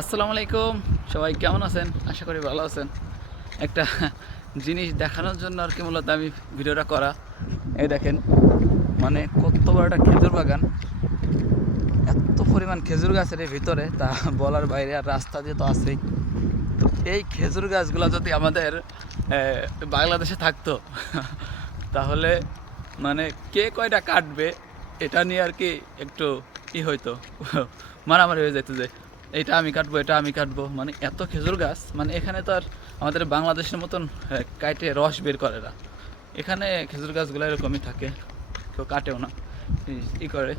আসসালামু আলাইকুম, সবাই কেমন আছেন? আশা করি ভালো আছেন। একটা জিনিস দেখানোর জন্য আর কি মূলত আমি ভিডিওটা করা। এই দেখেন, মানে কত বড় একটা খেজুর বাগান, এত পরিমাণ খেজুর গাছের এই ভিতরে তা বলার বাইরে। আর রাস্তা দিয়ে তো আছেই। তো এই খেজুর গাছগুলো যদি আমাদের বাংলাদেশে থাকতো তাহলে মানে কে কয়টা কাটবে এটা নিয়ে আর কি একটু হইতো মারামারি হয়ে যেত যে এটা আমি কাটবো, এটা আমি কাটবো। মানে এত খেজুর গাছ, মানে এখানে তো আর আমাদের বাংলাদেশের মতন কাটে রস বের করে না। এখানে খেজুর গাছগুলো এরকমই থাকে, কেউ কাটেও না, করে।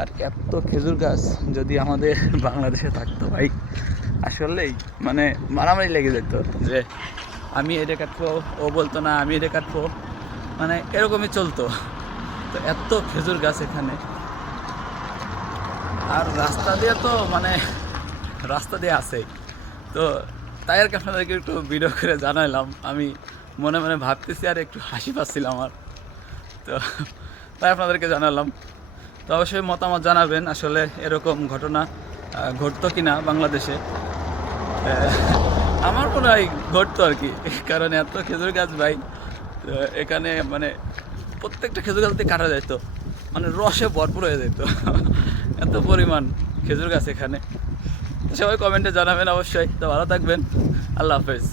আর এত খেজুর গাছ যদি আমাদের বাংলাদেশে থাকতো ভাই, আসলেই মানে মারামারি লেগে যেত যে আমি এটা কাটবো, ও বলতো না আমি এটা কাটবো, মানে এরকমই চলতো। তো এত খেজুর গাছ এখানে। আর রাস্তা দিয়ে তো মানে রাস্তা দিয়ে আছে। তো তাই আর কি আপনাদেরকে একটু ভিডিও করে জানাইলাম। আমি মনে মনে ভাবতেছি আর একটু হাসি পাচ্ছিলাম আমার। তো তাই আপনাদেরকে জানালাম। তো অবশ্যই মতামত জানাবেন, আসলে এরকম ঘটনা ঘটতো কি না বাংলাদেশে। আমার মনে হয় ঘটতো আর কি, কারণ এত খেজুর গাছ ভাই। এখানে মানে প্রত্যেকটা খেজুর গাছ দিয়ে কাটা যেত, মানে রসে ভরপুর হয়ে যেত এত পরিমাণ খেজুর গাছ এখানে। তো সবাই কমেন্টে জানাবেন অবশ্যই। তো ভালো থাকবেন, আল্লাহ হাফেজ।